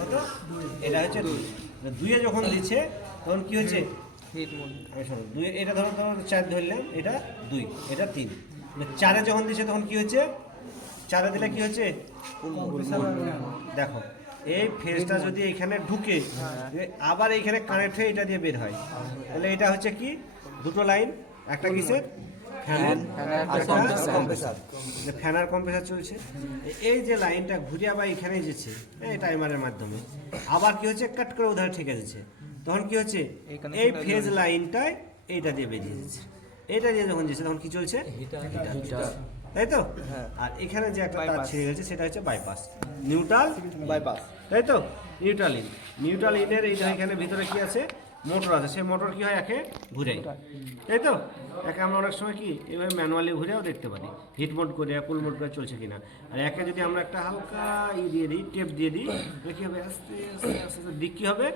কত এটা হচ্ছে 2 এ যখন দিচ্ছে তখন কি হচ্ছে হিট মোড। আমি শোনো 2 এটা ধরো 4 ধরলাম, এটা 2 এটা 3, 4 এ যখন দিচ্ছে তখন কি হচ্ছে 4 এ দিলে কি হচ্ছে দেখো এই ফেজটা যদি এখানে ঢুকে আবার এইখানে কানেক্ট হয়ে এটা দিয়ে বের হয়, তাহলে এটা হচ্ছে কি দুটো লাইন, একটা কিসের ফ্যান আর কম্প্রেসার চলছে। এই যে লাইনটা ঘুরে আবার এখানে যেছে এই টাইমারের মাধ্যমে আবার কি হচ্ছে কাট করে উধার ঠিক আছে, তখন কি হচ্ছে এই ফেজ লাইনটায় এইটা দিয়ে বেরিয়ে যাচ্ছে, এটা দিয়ে যখন যাচ্ছে তখন কি চলছে তাই তো। আর এখানে যে একটা তার ছিঁড়ে গেছে সেটা হচ্ছে বাইপাস, নিউট্রাল বাইপাস তাই তো। নিউট্রাল ইনের এইটা এখানে ভিতরে কি আছে মোটর আছে, সেই মোটর কি হয় একে ঘুরাই তাই তো। একে আমরা অনেক সময় কি এইভাবে ম্যানুয়ালি ঘুরেও দেখতে পারি হিট মোড করে কুল মোড করে চলছে কিনা। আর একে যদি আমরা একটা হালকা দিয়ে দিই টেপ দিয়ে দিই কি হবে আস্তে আস্তে আস্তে আস্তে দিক কী হবে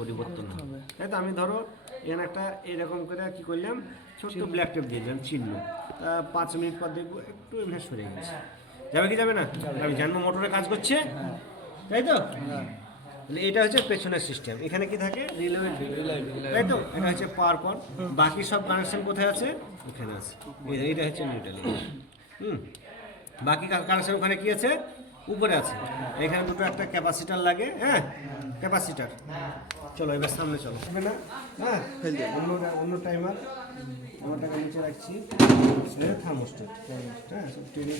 পরিবর্তন হবে তাই তো। আমি ধরো এখানে একটা এরকম করে কি করলাম ছোট্ট ব্ল্যাক টেপ দিয়ে দিলাম চিহ্ন, 5 মিনিট পর দেখবো একটু এমনি সরে গেছে, যাবে কি যাবে না? আমি জানবো মোটরে কাজ করছে তাই তো। এটা হচ্ছে পেছনের সিস্টেম, এখানে কি থাকে রিলে তাই তো। এটা হচ্ছে পাওয়ার কর্ড, বাকি সব কানেকশন কোথায় আছে এখানে আছে, এইটা হচ্ছে নিউট্রাল। বাকি কানেকশন ওখানে কি আছে উপরে আছে, এখানে দুটো একটা ক্যাপাসিটার লাগে, হ্যাঁ ক্যাপাসিটার। চলো এবার সামনে চলো না, হ্যাঁ অন্য টাইমার আমারটাকে নিচে রাখছি, থার্মোস্ট্যাট হ্যাঁ সব ট্রেনিং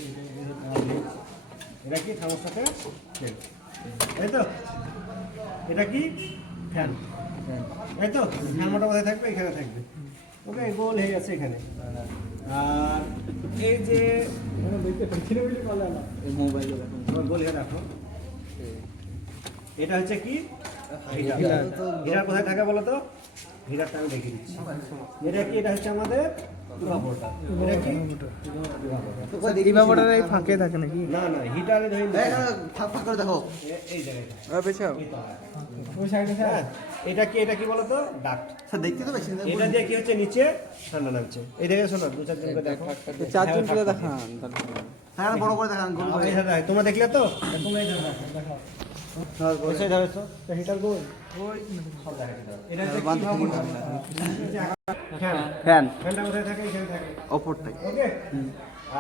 এটা কি থার্মোস্ট্যাটের ফ্যান তাই তো। এটা কি ফ্যান তাই তো, ফ্যান মোটা কোথায় থাকবে এখানে থাকবে, ওকে গোল হয়ে গেছে এখানে। আর এই যে মোবাইলে গোল হয়ে রাখো, এটা হচ্ছে কি হিটার কোথায় থাকে বলো তো, হিটারটা আমি দেখিয়ে দিচ্ছি। এটা কি এটা হচ্ছে আমাদের এটা কি ইভাপোরেটর এই ফাঁকে থাকে নাকি? না না হিটারে ধরে ফাঁক করে দেখো এই জায়গাটা পেছাও ওই সাইডে। হ্যাঁ এটা কি বলো তো ডাক্ট, দেখতে তো বেশি এটা দিয়ে কি হচ্ছে নিচে ঠান্ডা নামছে। এই দেখে শোনো 2-4 জন করে দেখো, 4 জন করে দেখান, হ্যাঁ বড় করে দেখান গোল করে। তোমরা দেখলে তো, তোমরা এই দেখো দেখাও ওই সাইড ধরো তো হিটার গোল ওই সব দেখা দিতে হবে। এটা হচ্ছে ফ্যান ফ্যানটা কোথায় থাকে এখানে থাকে অপরটাই ওকে।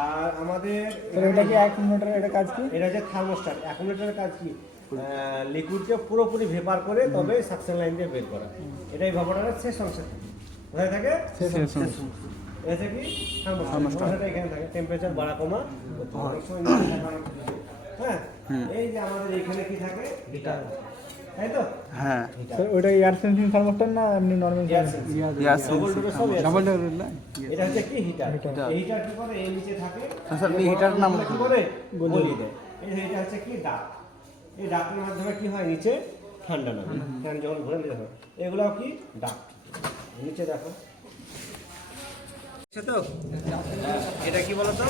আর আমাদের এটা কি অ্যাকুমুলেটর, এটা কাজ কি? এটা হচ্ছে থার্মোস্ট্যাট। অ্যাকুমুলেটরের কাজ কি লিকুইডকে পুরোপুরি ভেপার করে তবে সাকশন লাইন দিয়ে বের করা, এটাই ভেপারের শেষ অংশ কোথায় থাকে এটা কি থার্মোস্ট্যাট, এখানে থাকে টেম্পারেচার বাড়া কমা অনেক সময় হ্যাঁ। এই যে আমাদের এখানে কি থাকে হিটার তাই তো। হ্যাঁ ওটা এয়ার সেন্সিং থার্মোস্ট্যাট না এমনি নরমাল? ডাবল এটা হচ্ছে কি হিটার। এই হিটার কি করে এই নিচে থাকে স্যার এই হিটার নাম কি করে গলি দেয়। এটা হচ্ছে কি ডাক, এই ডাকের মাধ্যমে কি হয় নিচে ঠান্ডা নামে, ফ্যান যখন ঘুরে দেখো এগুলো কি ডাক নিচে দেখো তো। এটা কি বলতো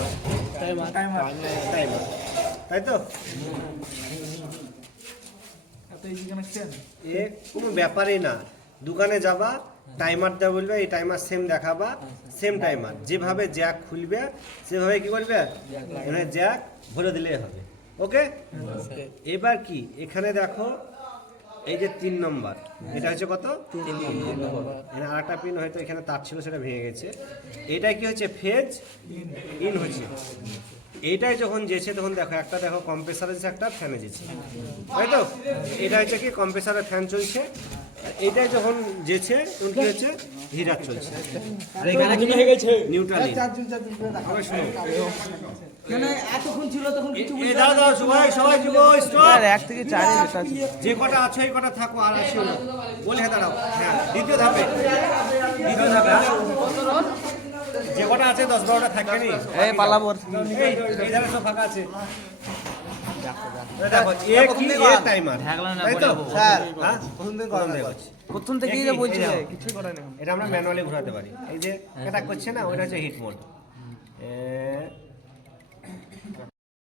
টাইমার তাই তো। এ কোনো ব্যাপারই না, দোকানে যাবা টাইমার দেওয়া বলবে এই টাইমার সেম দেখাবা, সেম টাইমার যেভাবে জ্যাক খুলবে সেভাবে কি করবে এখানে জ্যাক ভরে দিলেই হবে ওকে। এবার কি এখানে দেখো এই যে 3 নম্বর এটা হচ্ছে কত 3 নম্বর, এখানে আরেকটা পিন হয়তো এখানে তার ছিল সেটা ভেঙে গেছে, এটা কি হচ্ছে ফেজ ইন হচ্ছে। এইটাই যখন যেছে তখন দেখো একটা দেখো কম্প্রেসারে যে একটা ফ্যানে যেছে তাই তো। এটা হচ্ছে কি কম্প্রেসারে ফ্যান চলছে, এইটাই যখন যেছে তখন কি হচ্ছে হিটার চলছে। আর এখানে কি হয়ে গেছে নিউট্রাল। আবার শুনো এতক্ষণ ছিল তখন কিছু এই দাও দাও সবাই যুব স্টপ। 1 থেকে 4 যে কটা আছো এই কটা থাকো আর আসিও না বলে দাঁড়াও। হ্যাঁ দ্বিতীয় ধাপে যে কটা আছে 10-12টা থাকবে নি এই পালাবো এই ধারে সব ফাঁকা আছে। দেখো এ কি এ টাইমার তাই তো স্যার হ্যাঁ প্রথম থেকেই যে বলছি কিছু করে না, এটা আমরা ম্যানুয়ালি ঘোরাতে পারি। এই যে এটা করছে না ওইটা হচ্ছে হিট মোড।